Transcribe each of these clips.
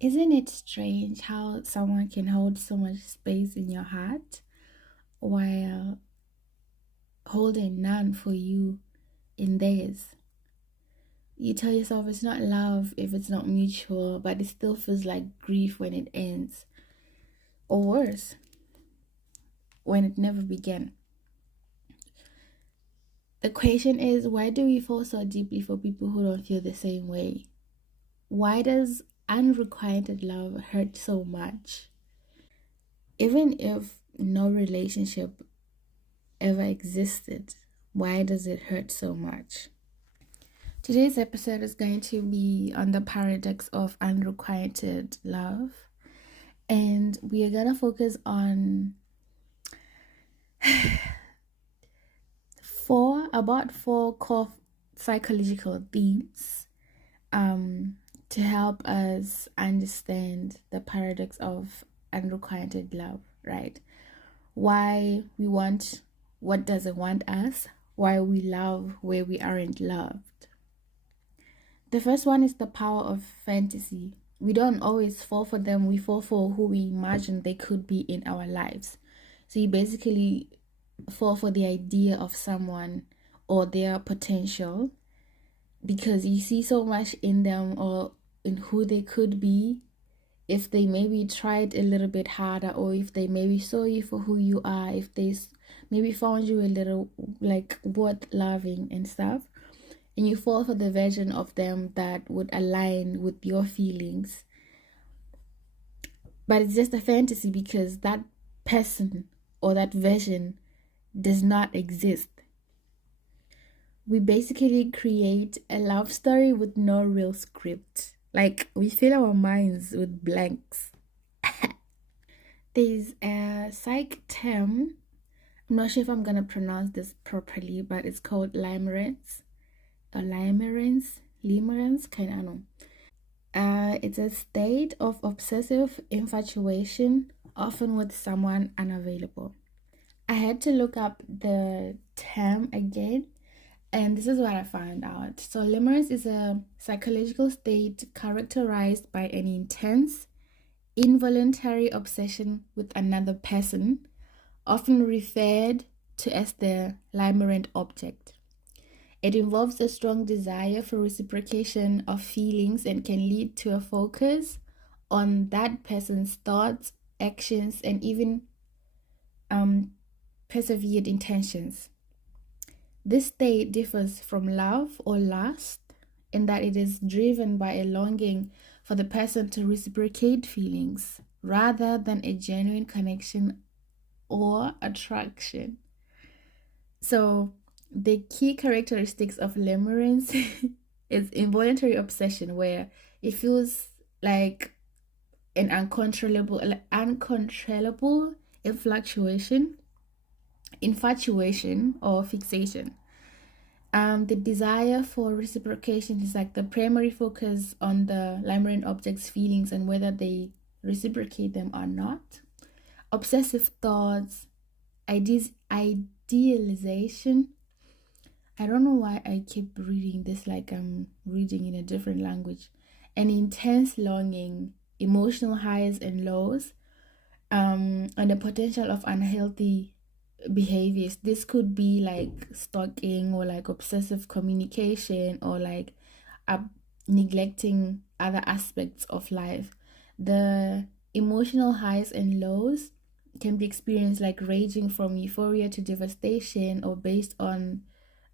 Isn't it strange how someone can hold so much space in your heart while holding none for you in theirs? You tell yourself it's not love if it's not mutual, but it still feels like grief when it ends, or worse, when it never began. The question is, why do we fall so deeply for people who don't feel the same way? Why does unrequited love hurt so much? Even if no relationship ever existed, why does it hurt so much? Today's episode is going to be on the paradox of unrequited love, and we are going to focus on four core psychological themes to help us understand the paradox of unrequited love, right? Why we want what doesn't want us, why we love where we aren't loved. The first one is the power of fantasy. We don't always fall for them, we fall for who we imagine they could be in our lives. So you basically fall for the idea of someone or their potential because you see so much in them or in who they could be if they maybe tried a little bit harder, or if they maybe saw you for who you are, if they maybe found you a little like worth loving and stuff, and you fall for the version of them that would align with your feelings. But it's just a fantasy because that person or that version does not exist. We basically create a love story with no real script. Like, we fill our minds with blanks. There's a psych term, I'm not sure if I'm gonna pronounce this properly, but it's called limerence or limerence, kind of know. It's a state of obsessive infatuation, often with someone unavailable. I had to look up the term again, and this is what I found out. So, limerence is a psychological state characterized by an intense, involuntary obsession with another person, often referred to as the limerent object. It involves a strong desire for reciprocation of feelings and can lead to a focus on that person's thoughts, actions, and even um, persevered intentions. This state differs from love or lust in that it is driven by a longing for the person to reciprocate feelings rather than a genuine connection or attraction. So, the key characteristics of limerence is involuntary obsession, where it feels like an uncontrollable infatuation, or fixation. The desire for reciprocation is like the primary focus on the limerent object's feelings and whether they reciprocate them or not. Obsessive thoughts, idealization. I don't know why I keep reading this like I'm reading in a different language. An intense longing, emotional highs and lows, and the potential of unhealthy behaviors. This could be like stalking or like obsessive communication or like neglecting other aspects of life. The emotional highs and lows can be experienced like ranging from euphoria to devastation or based on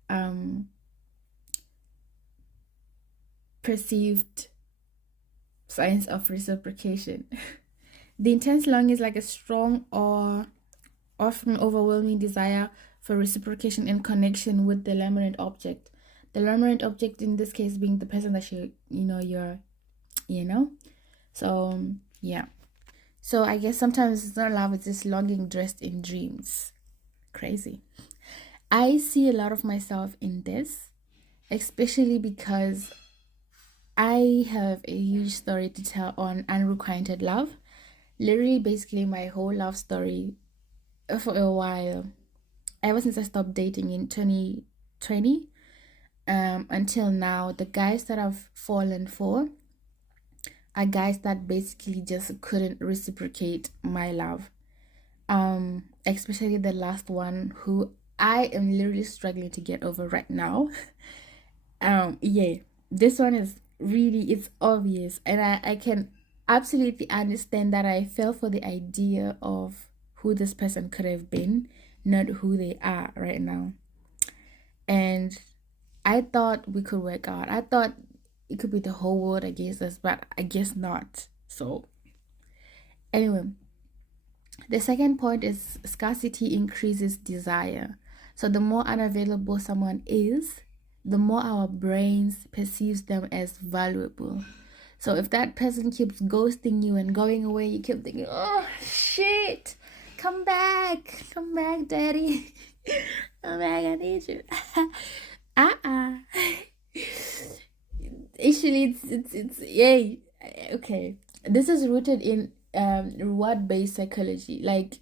um, perceived signs of reciprocation. The intense longing is like a strong or often overwhelming desire for reciprocation and connection with the limerent object. The limerent object in this case being the person that you know. So yeah. So I guess sometimes it's not love, it's just longing dressed in dreams. Crazy. I see a lot of myself in this, especially because I have a huge story to tell on unrequited love. Literally, basically, my whole love story for a while, ever since I stopped dating in 2020, until now, the guys that I've fallen for are guys that basically just couldn't reciprocate my love. Especially the last one, who I am literally struggling to get over right now. Yeah, this one is really, it's obvious, and I can absolutely understand that I fell for the idea of who this person could have been, not who they are right now. And I thought we could work out. I thought it could be the whole world against us, but I guess not. So anyway, the second point is scarcity increases desire. So the more unavailable someone is, the more our brains perceives them as valuable. So if that person keeps ghosting you and going away, you keep thinking, oh shit, come back, daddy. Come back, I need you. Actually, it's yay. Okay, this is rooted in reward-based psychology. Like,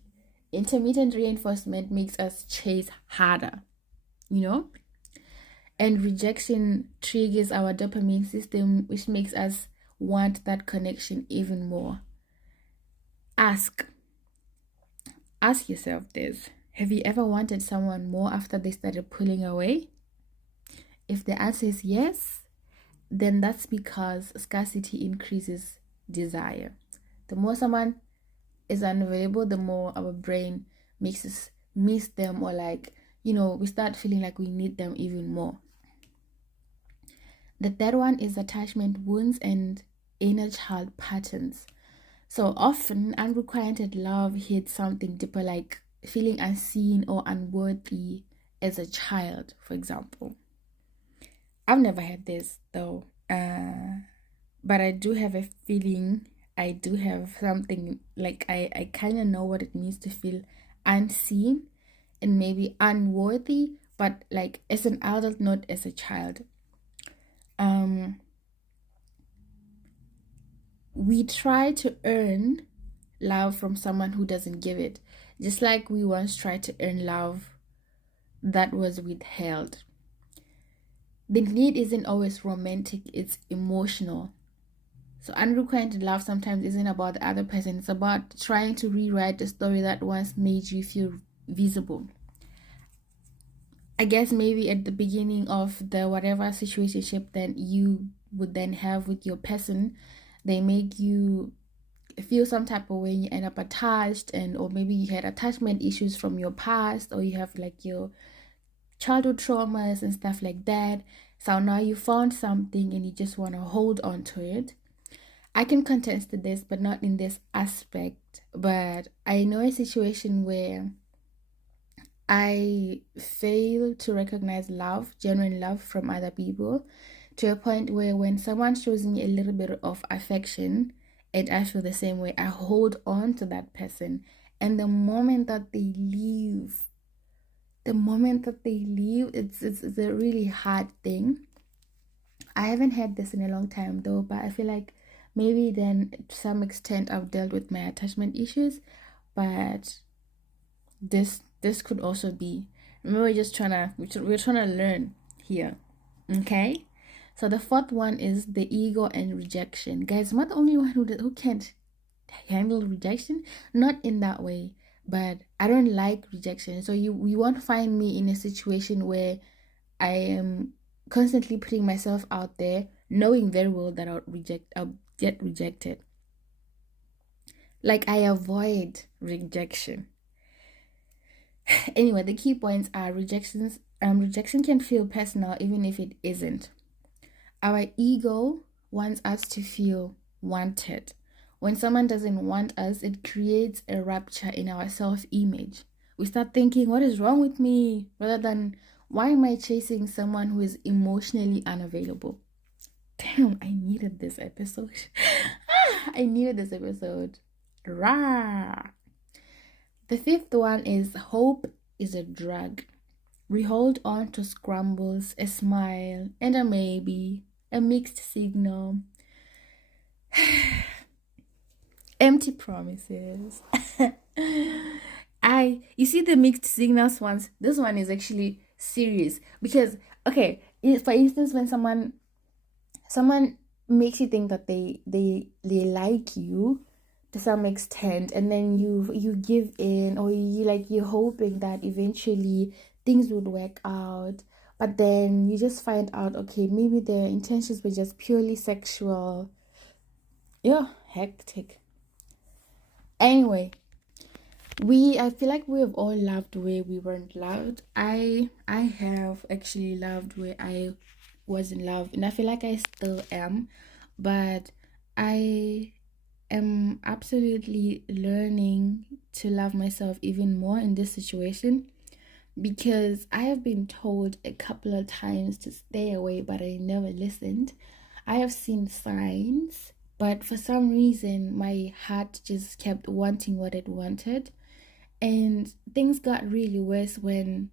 intermittent reinforcement makes us chase harder, you know, and rejection triggers our dopamine system, which makes us want that connection even more. Ask ask yourself this: have you ever wanted someone more after they started pulling away? If the answer is yes, then that's because scarcity increases desire. The more someone is unavailable, the more our brain makes us miss them, or like, we start feeling like we need them even more. The third one is attachment wounds and inner child patterns. So often, unrequited love hits something deeper, like feeling unseen or unworthy as a child, for example. I've never had this though, but I do have a feeling. I do have something like I kind of know what it means to feel unseen and maybe unworthy, but like as an adult, not as a child. We try to earn love from someone who doesn't give it, just like we once tried to earn love that was withheld. The need isn't always romantic, it's emotional. So unrequited love sometimes isn't about the other person, it's about trying to rewrite the story that once made you feel visible. I guess maybe at the beginning of the whatever situationship that you would then have with your person, they make you feel some type of way, you end up attached, and or maybe you had attachment issues from your past, or you have like your childhood traumas and stuff like that. So now you found something and you just want to hold on to it. I can contest to this, but not in this aspect. But I know a situation where I fail to recognize love, genuine love from other people, to a point where when someone shows me a little bit of affection, and I feel the same way, I hold on to that person. And the moment that they leave, it's a really hard thing. I haven't had this in a long time though, but I feel like maybe then to some extent I've dealt with my attachment issues, but this could also be. Remember, we're trying to learn here, okay? So the fourth one is the ego and rejection. Guys, I'm not the only one who can't handle rejection. Not in that way, but I don't like rejection. So you won't find me in a situation where I am constantly putting myself out there, knowing very well that I'll get rejected. Like, I avoid rejection. Anyway, the key points are rejection can feel personal even if it isn't. Our ego wants us to feel wanted. When someone doesn't want us, it creates a rupture in our self-image. We start thinking, what is wrong with me? Rather than, why am I chasing someone who is emotionally unavailable? Damn, I needed this episode. I needed this episode. Rah! The fifth one is hope is a drug. We hold on to scrambles, a smile, and a maybe, a mixed signal. Empty promises. You see the mixed signals ones? This one is actually serious because, okay, for instance, when someone makes you think that they like you to some extent, and then you give in, or you're hoping that eventually things would work out, but then you just find out, okay, maybe their intentions were just purely sexual. Yeah, hectic. Anyway, I feel like we have all loved where we weren't loved. I have actually loved where I wasn't loved, and I feel like I still am, but I am absolutely learning to love myself even more in this situation, because I have been told a couple of times to stay away, but I never listened. I have seen signs, but for some reason my heart just kept wanting what it wanted. And things got really worse when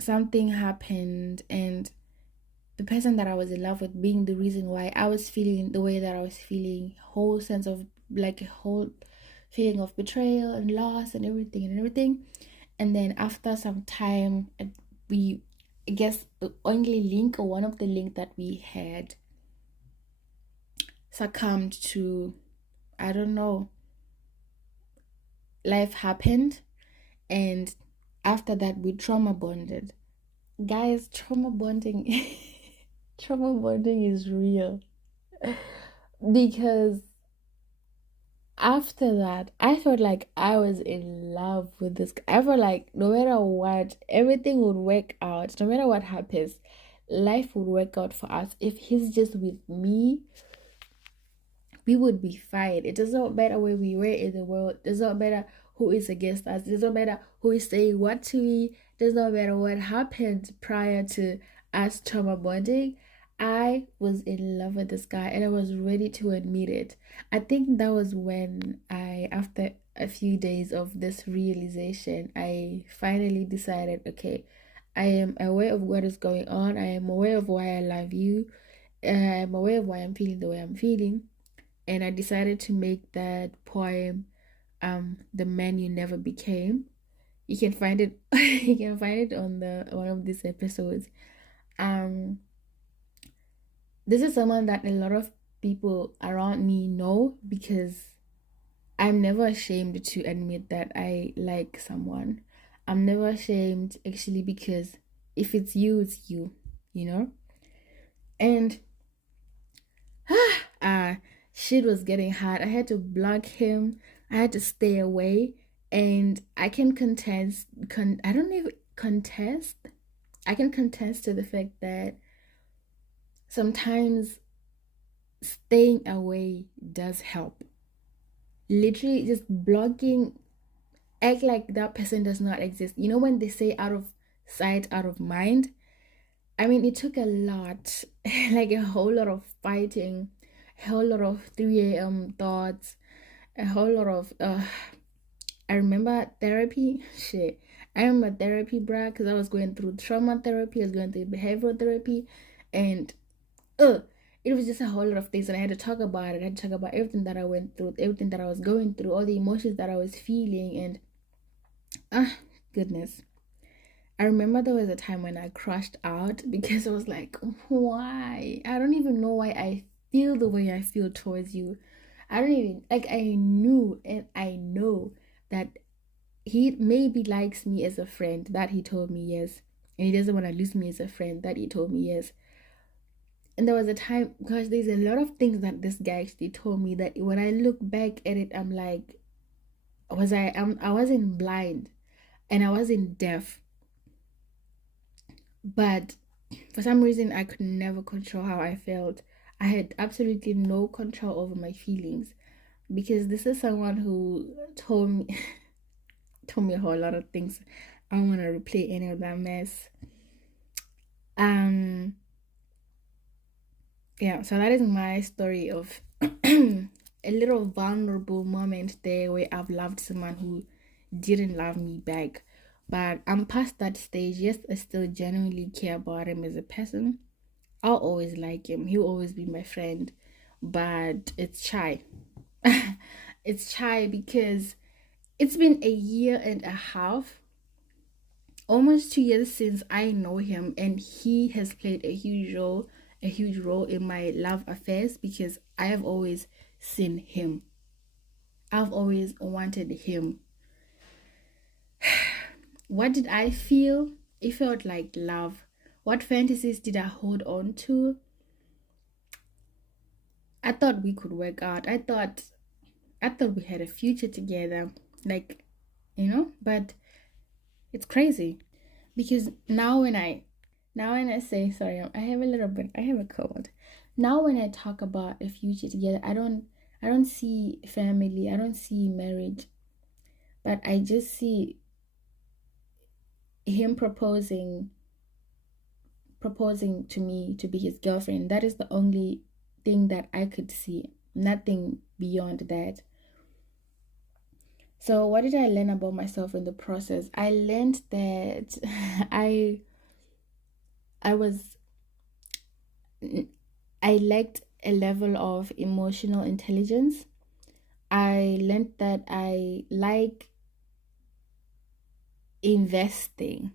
something happened, and the person that I was in love with being the reason why I was feeling the way that I was feeling, whole sense of like a whole feeling of betrayal and loss and everything. And then after some time, we, I guess the only link, or one of the link that we had, succumbed to, I don't know, life happened. And after that, we trauma bonded. Guys, trauma bonding trauma bonding is real, because after that I felt like I was in love with this guy. I felt like no matter what, everything would work out. No matter what happens, life would work out for us. If he's just with me, we would be fine. It does not matter where we were in the world. It does not matter who is against us. It does not matter who is saying what to me. It does not matter what happened prior to us trauma bonding. I was in love with this guy, and I was ready to admit it. I think that was when after a few days of this realization, I finally decided, okay, I am aware of what is going on. I am aware of why I love you. I am aware of why I'm feeling the way I'm feeling, and I decided to make that poem, "The Man You Never Became." You can find it you can find it on the one of these episodes. Um this is someone that a lot of people around me know, because I'm never ashamed to admit that I like someone. I'm never ashamed, actually, because if it's you, it's you, you know? And uh shit was getting hard. I had to block him. I had to stay away. And I can I don't even contest. I can contest to the fact that sometimes staying away does help. Literally just blocking, act like that person does not exist. You know when they say out of sight, out of mind? I mean, it took a lot, like a whole lot of fighting, a whole lot of 3 a.m. thoughts, a whole lot of I remember therapy. Shit. I remember therapy, bruh, because I was going through trauma therapy, I was going through behavioral therapy, and uh it was just a whole lot of things, and I had to talk about it. I had to talk about everything that I went through, everything that I was going through, all the emotions that I was feeling, and ah, goodness. I remember there was a time when I crashed out because I was like, why? I don't even know why I feel the way I feel towards you. I don't even, like, I knew and I know that he maybe likes me as a friend. That he told me yes. And he doesn't want to lose me as a friend. That he told me yes. And there was a time, because there's a lot of things that this guy actually told me that when I look back at it, I'm like, I wasn't blind and I wasn't deaf, but for some reason I could never control how I felt. I had absolutely no control over my feelings, because this is someone who told me told me a whole lot of things. I don't want to replay any of that mess. Um yeah, so that is my story of a little vulnerable moment there where I've loved someone who didn't love me back. But I'm past that stage. Yes, I still genuinely care about him as a person. I'll always like him. He'll always be my friend. But it's shy. It's shy because it's been a year and a half, almost 2 years since I know him, and he has played a huge role a huge role in my love affairs because I have always seen him. I've always wanted him. What did I feel? It felt like love. What fantasies did I hold on to? I thought we could work out. I thought we had a future together. Like, but it's crazy. Because now when I say sorry, I have a cold. Now when I talk about a future together, I don't see family, I don't see marriage, but I just see him proposing to me to be his girlfriend. That is the only thing that I could see. Nothing beyond that. So what did I learn about myself in the process? I learned that I I was I lacked a level of emotional intelligence. I learned that I like investing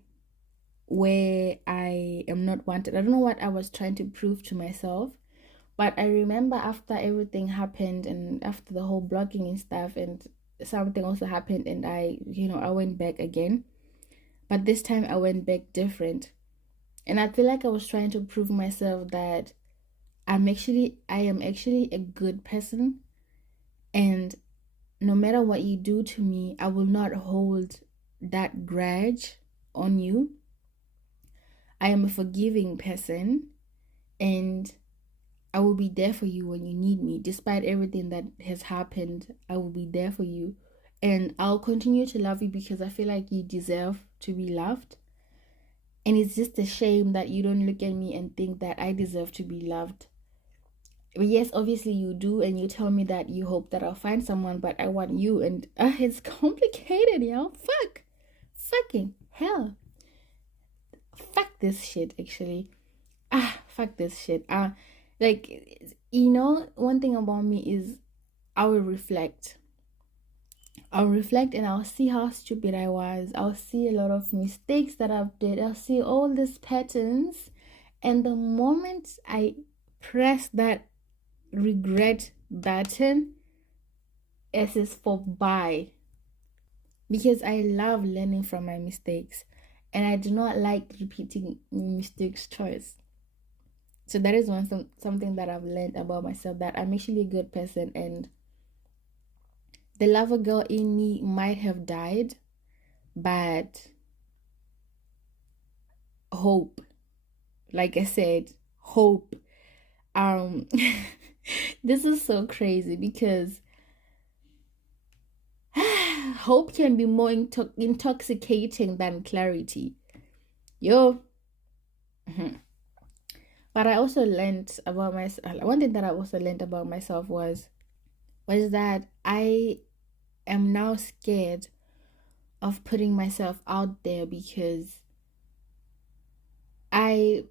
where I am not wanted. I don't know what I was trying to prove to myself, but I remember after everything happened and after the whole blocking and stuff, and something also happened, and I went back again. But this time I went back different. And I feel like I was trying to prove myself that I am actually a good person, and no matter what you do to me, I will not hold that grudge on you. I am a forgiving person, and I will be there for you when you need me. Despite everything that has happened, I will be there for you. And I'll continue to love you because I feel like you deserve to be loved. And it's just a shame that you don't look at me and think that I deserve to be loved. But yes, obviously you do, and you tell me that you hope that I'll find someone, but I want you, and it's complicated, yo. Fucking hell. Fuck this shit, actually. Fuck this shit. Like, one thing about me is I will reflect. I'll reflect and I'll see how stupid I was. I'll see a lot of mistakes that I've did. I'll see all these patterns. And the moment I press that regret button, S is for bye. Because I love learning from my mistakes. And I do not like repeating mistakes twice. So that is something that I've learned about myself, that I'm actually a good person, and the lover girl in me might have died, but hope, like I said, hope. This is so crazy because hope can be more intoxicating than clarity. Yo. But I also learned about myself. One thing that I also learned about myself was that I am now scared of putting myself out there because I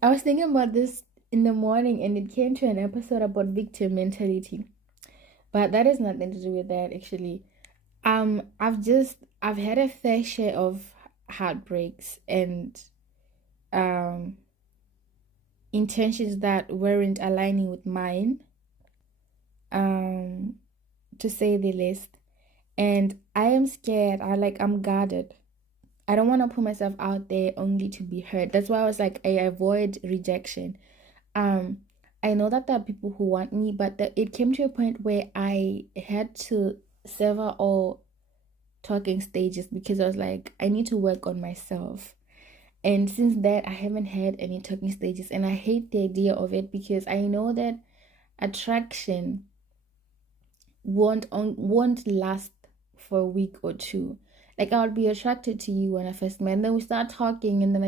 was thinking about this in the morning, and it came to an episode about victim mentality. But that has nothing to do with that, actually. I've had a fair share of heartbreaks and intentions that weren't aligning with mine, to say the least. And I am scared. I'm guarded. I don't want to put myself out there only to be hurt. That's why I was like, I avoid rejection. I know that there are people who want me, but it came to a point where I had to sever all talking stages because I was like, I need to work on myself. And since that, I haven't had any talking stages, and I hate the idea of it because I know that attraction won't last for a week or two. Like, I would be attracted to you when I first met, and then we start talking, and then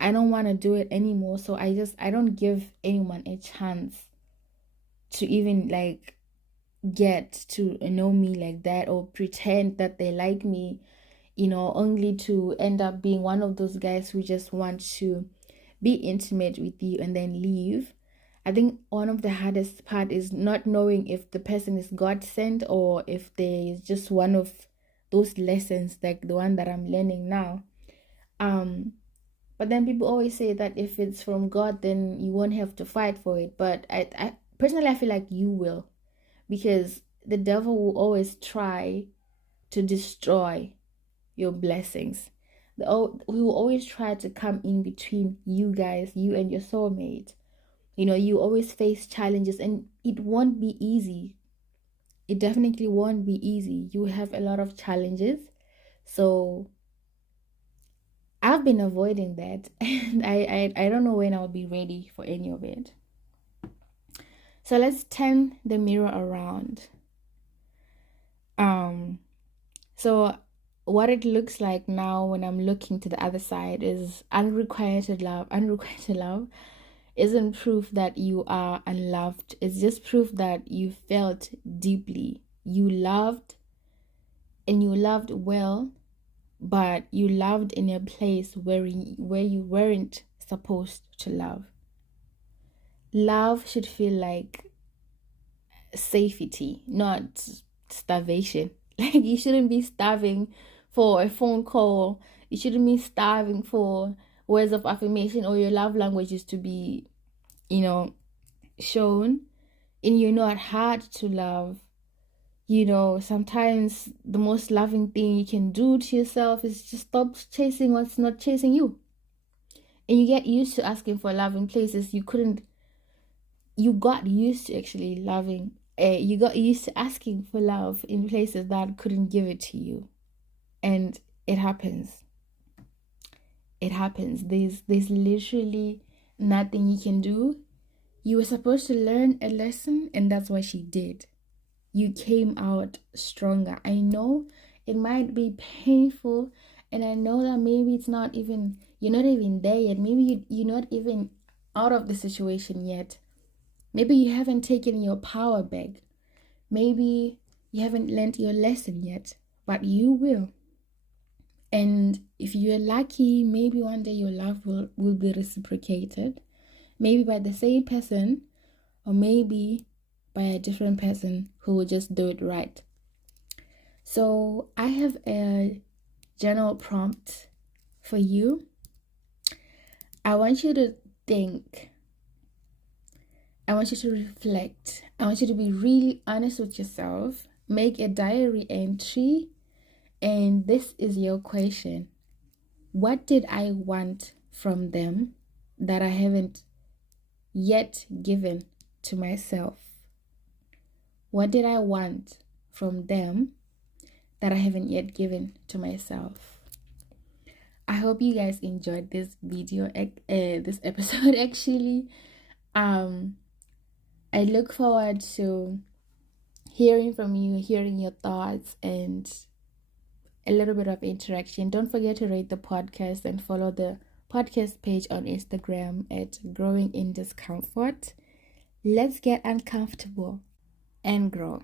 I don't want to do it anymore. So I don't give anyone a chance to even like get to know me like that, or pretend that they like me, only to end up being one of those guys who just want to be intimate with you and then leave. I think one of the hardest part is not knowing if the person is God sent or if there is just one of those lessons like the one that I'm learning now. But then people always say that if it's from God, then you won't have to fight for it. But I personally, I feel like you will, because the devil will always try to destroy your blessings. We will always try to come in between you guys, you and your soulmate. You always face challenges, and it won't be easy. It definitely won't be easy. You have a lot of challenges. So I've been avoiding that, and I don't know when I'll be ready for any of it. So let's turn the mirror around. So what it looks like now when I'm looking to the other side is unrequited love. Unrequited love isn't proof that you are unloved. It's just proof that you felt deeply. You loved, and you loved well, but you loved in a place where you weren't supposed to love. Love should feel like safety, not starvation. Like, you shouldn't be starving for a phone call. You shouldn't be starving for words of affirmation, or your love languages to be, shown. And you're not hard to love. Sometimes the most loving thing you can do to yourself is just stop chasing what's not chasing you. And you get used to asking for love in places you got used to actually loving. You got used to asking for love in places that couldn't give it to you. And it happens. There's literally nothing you can do. You were supposed to learn a lesson, and that's what she did. You came out stronger. I know it might be painful, and I know that maybe you're not even there yet. Maybe you're not even out of the situation yet. Maybe you haven't taken your power back. Maybe you haven't learned your lesson yet, but you will. And if you're lucky, maybe one day your love will be reciprocated. Maybe by the same person, or maybe by a different person who will just do it right. So I have a journal prompt for you. I want you to think. I want you to reflect. I want you to be really honest with yourself. Make a diary entry. And this is your question. What did I want from them that I haven't yet given to myself? What did I want from them that I haven't yet given to myself? I hope you guys enjoyed this video, this episode actually. I look forward to hearing from you, hearing your thoughts, and a little bit of interaction. Don't forget to rate the podcast and follow the podcast page on Instagram at Growing in Discomfort. Let's get uncomfortable and grow.